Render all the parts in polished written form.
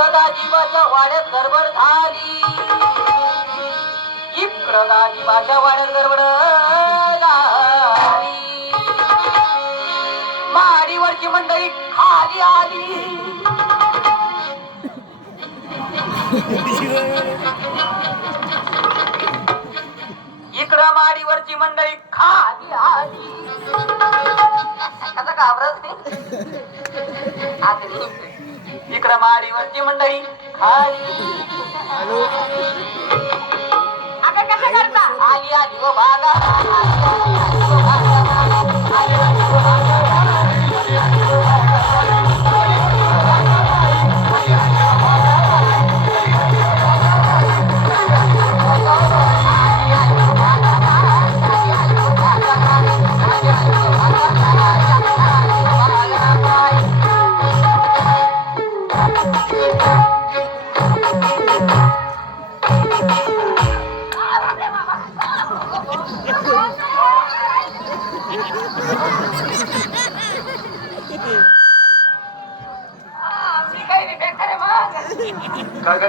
इकडं दाजीबाच्या वाड्यात गडबड झाली, इकडं दाजीबाच्या वाड्यात गडबड झाली. माडीवरची मंडळी खाली आली. इकडं माडीवरची मंडळी खाली आली. आता घाबरत नाही. इकडं माडीवरची मंडळी खाली आली आली ओ बागा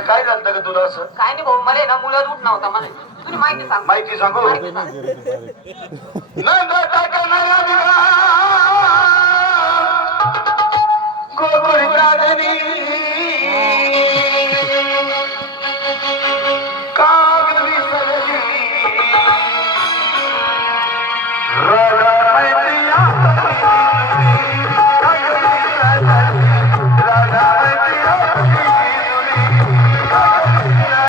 काय झालं का तुला असं? काय नाही भाऊ, मला ना मुलं उठ नव्हता. मला तुम्ही माहिती सांग. माहिती सांगू.